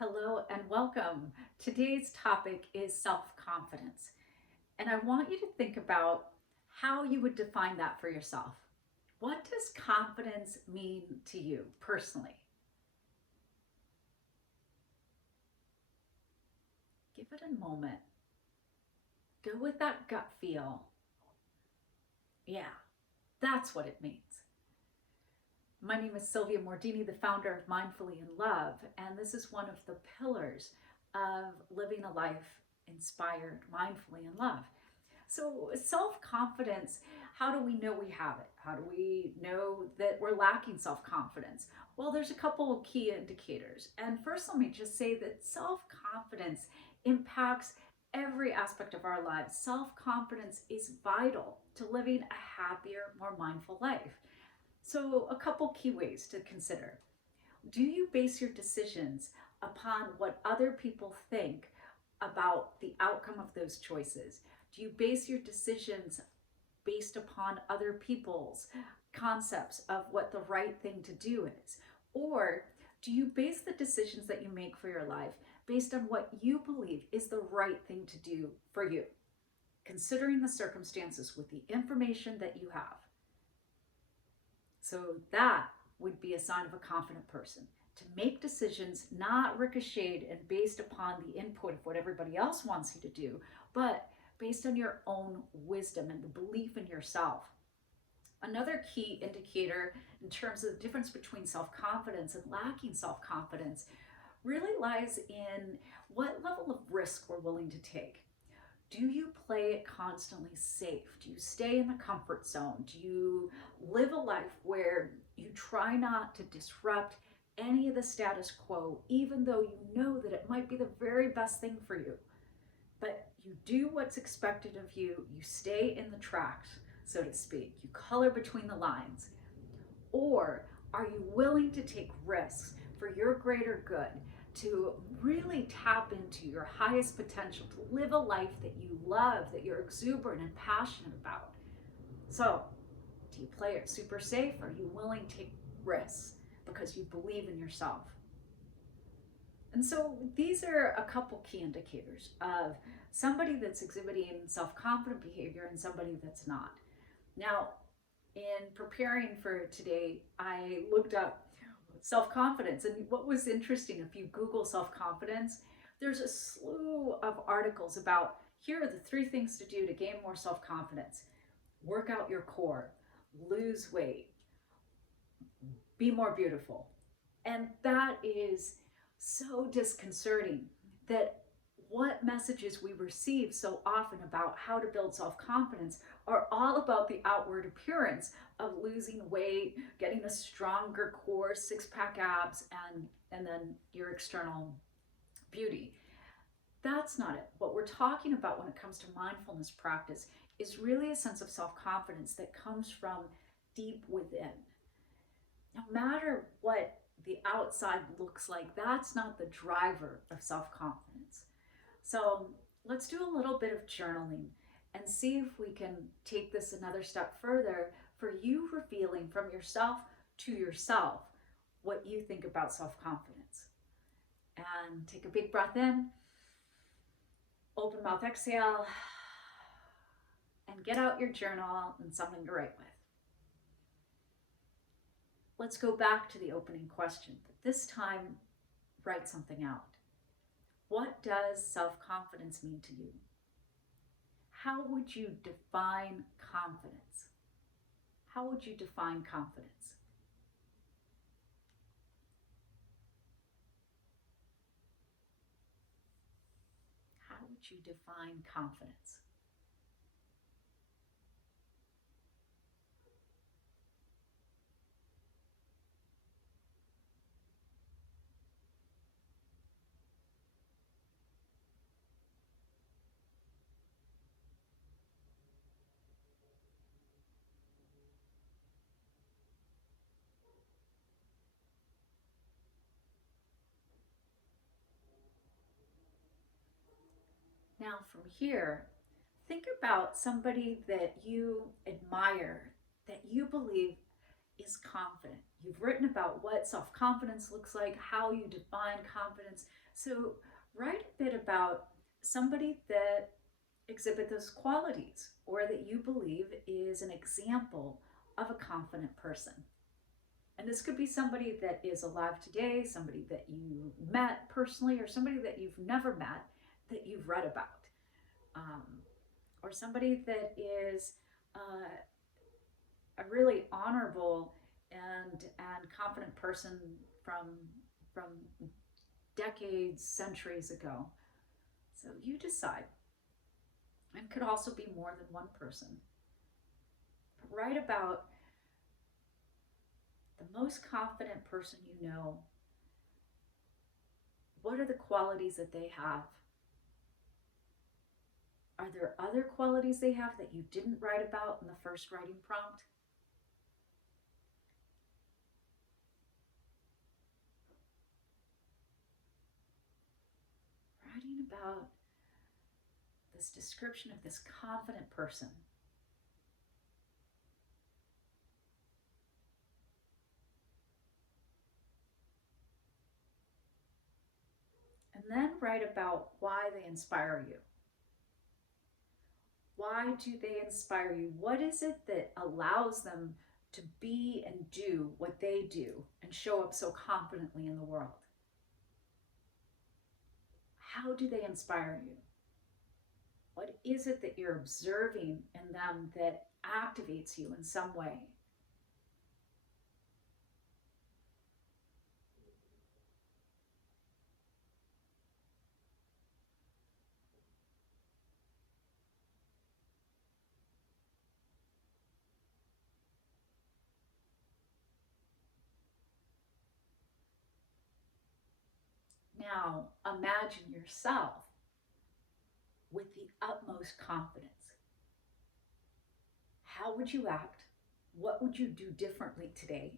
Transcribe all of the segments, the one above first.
Hello and welcome. Today's topic is self confidence. And I want you to think about how you would define that for yourself. What does confidence mean to you personally? Give it a moment. Go with that gut feel. Yeah, that's what it means. My name is Sylvia Mordini, the founder of Mindfully in Love, and this is one of the pillars of living a life inspired mindfully in love. So, self confidence, how do we know we have it? How do we know that we're lacking self confidence? Well, there's a couple of key indicators. And first, let me just say that self confidence impacts every aspect of our lives. Self confidence is vital to living a happier, more mindful life. So, a couple key ways to consider. Do you base your decisions upon what other people think about the outcome of those choices? Do you base your decisions based upon other people's concepts of what the right thing to do is? Or do you base the decisions that you make for your life based on what you believe is the right thing to do for you, considering the circumstances with the information that you have? So that would be a sign of a confident person, to make decisions not ricocheted and based upon the input of what everybody else wants you to do, but based on your own wisdom and the belief in yourself. Another key indicator in terms of the difference between self confidence and lacking self confidence really lies in what level of risk we're willing to take. Do you play it constantly safe? Do you stay in the comfort zone? Do you live a life where you try not to disrupt any of the status quo, even though you know that it might be the very best thing for you? But you do what's expected of you, you stay in the tracks, so to speak, you color between the lines. Or are you willing to take risks for your greater good, to really tap into your highest potential, to live a life that you love, that you're exuberant and passionate about? So, do you play it super safe? Or are you willing to take risks because you believe in yourself? And so these are a couple key indicators of somebody that's exhibiting self confident behavior and somebody that's not. Now, in preparing for today, I looked up self confidence. And what was interesting, if you Google self confidence, there's a slew of articles about here are the three things to do to gain more self confidence: work out your core, lose weight, be more beautiful. And that is so disconcerting that what messages we receive so often about how to build self confidence are all about the outward appearance of losing weight, getting a stronger core, six pack abs, and then your external beauty. That's not it. What we're talking about when it comes to mindfulness practice is really a sense of self confidence that comes from deep within. No matter what the outside looks like, that's not the driver of self confidence. So let's do a little bit of journaling and see if we can take this another step further for you revealing from yourself to yourself what you think about self confidence. And take a big breath in, open mouth exhale, and get out your journal and something to write with. Let's go back to the opening question, but this time write something out. What does self-confidence mean to you? How would you define confidence? How would you define confidence? How would you define confidence? Now, from here, think about somebody that you admire, that you believe is confident. You've written about what self confidence looks like, how you define confidence. So, write a bit about somebody that exhibit those qualities or that you believe is an example of a confident person. And this could be somebody that is alive today, somebody that you met personally, or somebody that you've never met that you've read about, um, or somebody that is a really honorable and confident person from from decades, centuries ago. So you decide, and could also be more than one person. Write about the most confident person you know. What are the qualities that they have? Are there other qualities they have that you didn't write about in the first writing prompt? Writing about this description of this confident person. And then write about why they inspire you. Why do they inspire you? What is it that allows them to be and do what they do and show up so confidently in the world? How do they inspire you? What is it that you're observing in them that activates you in some way? Now, imagine yourself with the utmost confidence. How would you act? What would you do differently today?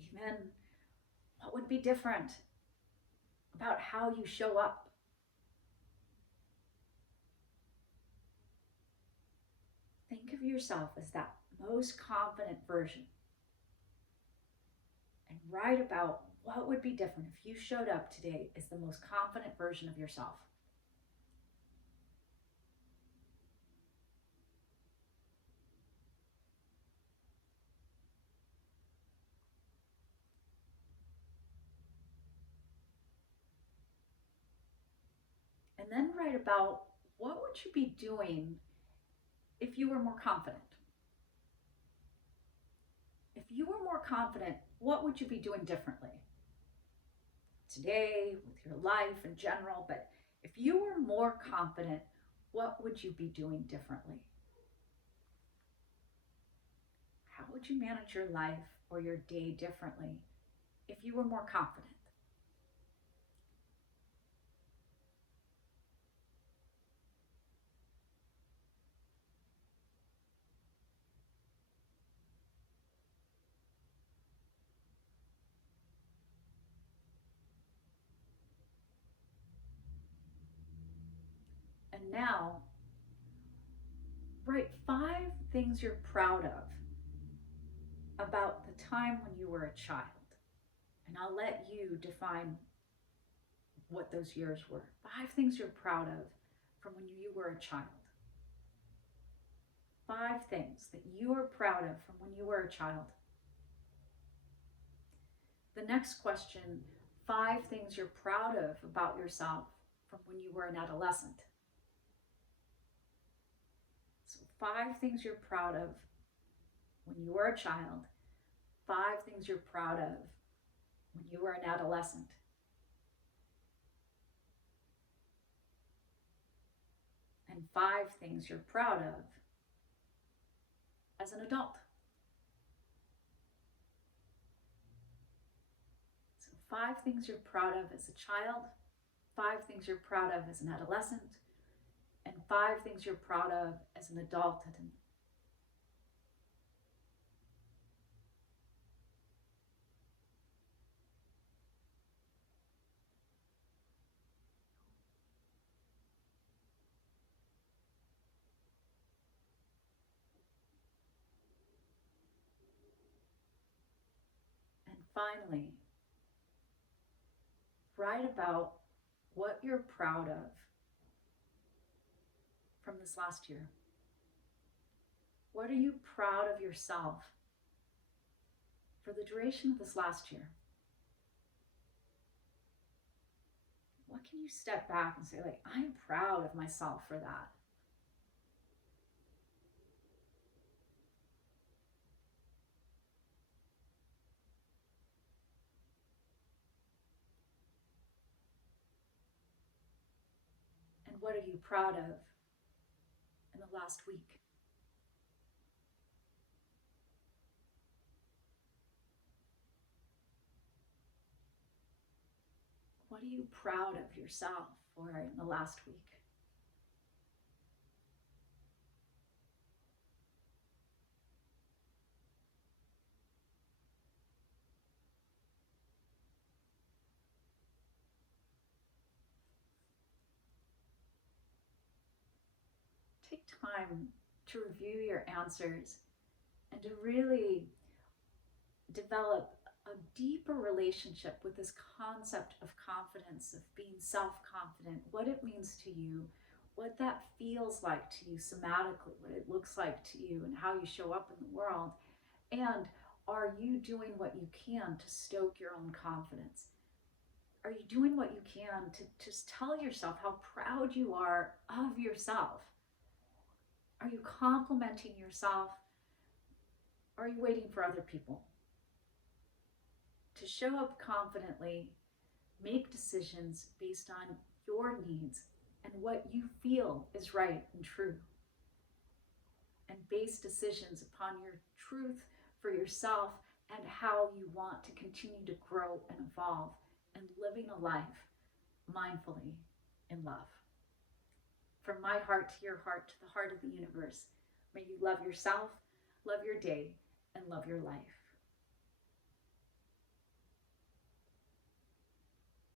Even what would be different about how you show up? Think of yourself as that most confident version and write about what would be different if you showed up today as the most confident version of yourself. And then write about what would you be doing if you were more confident? If you were more confident, what would you be doing differently today with your life in general? But if you were more confident, what would you be doing differently? How would you manage your life or your day differently if you were more confident? And now, write 5 things you're proud of about the time when you were a child. And I'll let you define what those years were. 5 things you're proud of from when you were a child. 5 things that you are proud of from when you were a child. The next question, 5 things you're proud of about yourself from when you were an adolescent. So 5 things you're proud of when you were a child, 5 things you're proud of when you were an adolescent. And 5 things you're proud of as an adult. So 5 things you're proud of as a child, 5 things you're proud of as an adolescent, and 5 things you're proud of as an adult. And finally, write about what you're proud of from this last year. What are you proud of yourself for the duration of this last year? What can you step back and say, like, I'm proud of myself for that? And what are you proud of in the last week? What are you proud of yourself for in the last week? Take time to review your answers and to really develop a deeper relationship with this concept of confidence, of being self confident, what it means to you, what that feels like to you somatically, what it looks like to you, and how you show up in the world. And are you doing what you can to stoke your own confidence? Are you doing what you can to just tell yourself how proud you are of yourself? Are you complimenting yourself? Or are you waiting for other people? To show up confidently, make decisions based on your needs and what you feel is right and true. And base decisions upon your truth for yourself and how you want to continue to grow and evolve and living a life mindfully in love. From my heart to your heart to the heart of the universe, may you love yourself, love your day, and love your life.